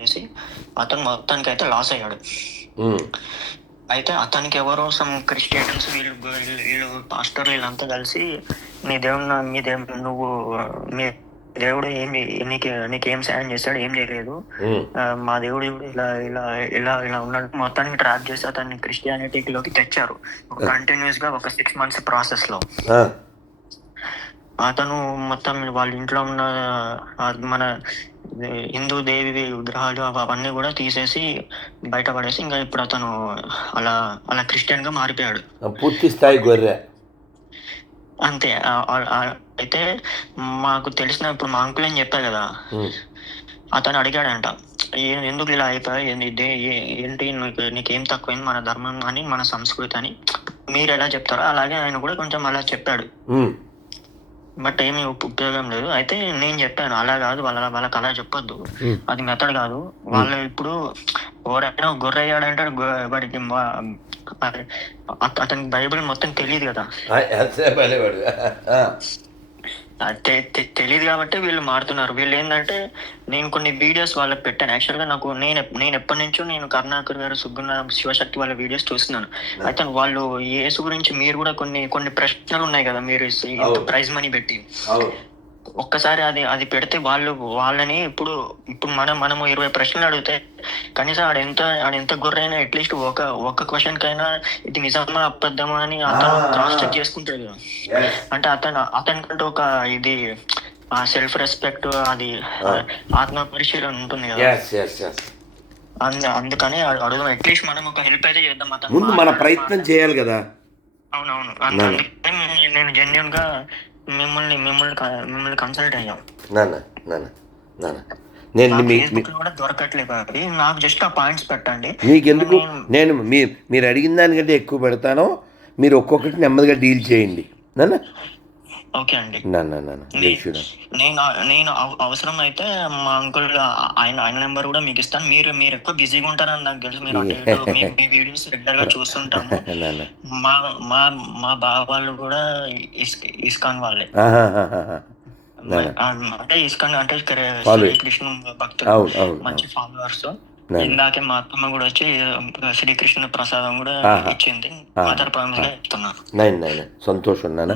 చేసి అతను మొత్తానికి అయితే లాస్ అయ్యాడు అయితే అతనికి ఎవరో సమ్ క్రిస్టియన్స్ వీళ్ళు వీళ్ళు పాస్టర్ వీళ్ళంతా కలిసి నీ దేవుడు నా- మీ దేవుడు నువ్వు మీ దేవుడు ఏమి నీకు నీకేం సాయం చేశాడు ఏం చేయలేదు. మా దేవుడు ఇలా ఇలా ఇలా ఇలా ఉన్నాడు. మొత్తానికి ట్రాప్ చేసి అతన్ని క్రిస్టియానిటీలోకి తెచ్చారు. కంటిన్యూస్గా ఒక సిక్స్ మంత్స్ ప్రాసెస్లో. అతను మొత్తం వాళ్ళ ఇంట్లో ఉన్న మన హిందూ దేవి విగ్రహాలు అవ- అవన్నీ కూడా తీసేసి బయటపడేసి ఇంకా ఇప్పుడు అతను అలా అలా క్రిస్టియన్గా మారిపోయాడు పూర్తి స్థాయి గొర్రె. అంతే అయితే మాకు తెలిసిన ఇప్పుడు మా అంకుల్ అని చెప్పా కదా? అతను అడిగాడంట "ఏ- ఎందుకు ఇలా ఏ- ఏంటి నీకు నీకేం తక్కువైంది మన ధర్మం అని మన సంస్కృతి అని? మీరు ఎలా చెప్తారో? అలాగే ఆయన కూడా కొంచెం అలా చెప్పాడు. బట్ ఏమీ ఉప్- ఉపయోగం లేదు. అయితే నేను చెప్పాను అలా కాదు వాళ్ళ వాళ్ళకి అలా చెప్పొద్దు. అది మెథడ్ కాదు. వాళ్ళు ఇప్పుడు ఎవరైనా గొర్రె అయ్యాడంటే గొ- వాడికి అతనికి బైబిల్ మొత్తం తెలియదు కదా. తెలియదు కాబట్టి వీళ్ళు మారుతున్నారు. వీళ్ళు ఏంటంటే నేను కొన్ని వీడియోస్ వాళ్ళకి పెట్టాను. యాక్చువల్గా నాకు నేను నేను ఎప్పటి నుంచో నేను కరుణాకర్ గారు సుగ్గుణ శివశక్తి వాళ్ళ వీడియోస్ చూస్తున్నాను. అయితే వాళ్ళు యేసు గురించి మీరు కూడా కొన్ని కొన్ని ప్రశ్నలు ఉన్నాయి కదా మీరు. ప్రైజ్ మనీ పెట్టి. ఒక్కసారి అది అది పెడితే వాళ్ళు వాళ్ళని ఇప్పుడు ఇప్పుడు మనం మనము ఇరవై ప్రశ్నలు అడిగితే కనీసం ఆడ ఎంత ఆడ ఎంత గొర్రెైనా అట్లీస్ట్ ఒక ఒక క్వశ్చన్ కైనా ఇది నిజమా అబద్ధమా అని అతను. క్రాస్ చెక్ చేసుకుంటాడు కదా. అంటే అతను అతనికంటే ఒక ఇది ఆ సెల్ఫ్ రెస్పెక్ట్ అది. ఆత్మ పరిశీలన ఉంటుంది కదా. అందుకని అడు- అడుగుదాం. అట్లీస్ట్ మనం ఒక హెల్ప్ అయితే చేద్దాం అతను. ముందు మన ప్రయత్నం చేయాలి కదా. అవునవును. నేను జెన్యున్గా మిమ్మల్ని మిమ్మల్ని మిమ్మల్ని కన్సల్ట్ అయ్యాం. నాన్న నాన్న నాన్న. నేను కూడా దొరకట్లేదు అది నాకు జస్ట్ ఆ పాయింట్స్ పెట్టండి. మీకెందుకు? నేను- నేను మీరు అడిగిన దానికంటే ఎక్కువ పెడతాను. మీరు ఒక్కొక్కటి నెమ్మదిగా డీల్ చేయండి. నాన్న ఓకే అండి. నేను నేను అవ- అవసరం అయితే మా అంకుల్ ఆయన ఆయన నెంబర్ కూడా మీకు ఇస్తాను. మీరు మీరు ఎక్కువ బిజీగా ఉంటారని నాకు తెలుసు. మీరు మీ వీడియోస్ రెగ్యులర్గా చూస్తుంటాము నాన్న మా మా మా బావ వాళ్ళు కూడా ఇస్- ఇస్కాన్ వాళ్ళే. అంటే ఇస్కాన్ అంటే. శ్రీకృష్ణ భక్తులు. మంచి ఫాలోవర్స్. ఇందాకే మా అత్తమ్మ కూడా వచ్చి శ్రీకృష్ణ ప్రసాదం కూడా. ఇచ్చింది. మాతారు ప్రామిస్గా సంతోషం నాన్న.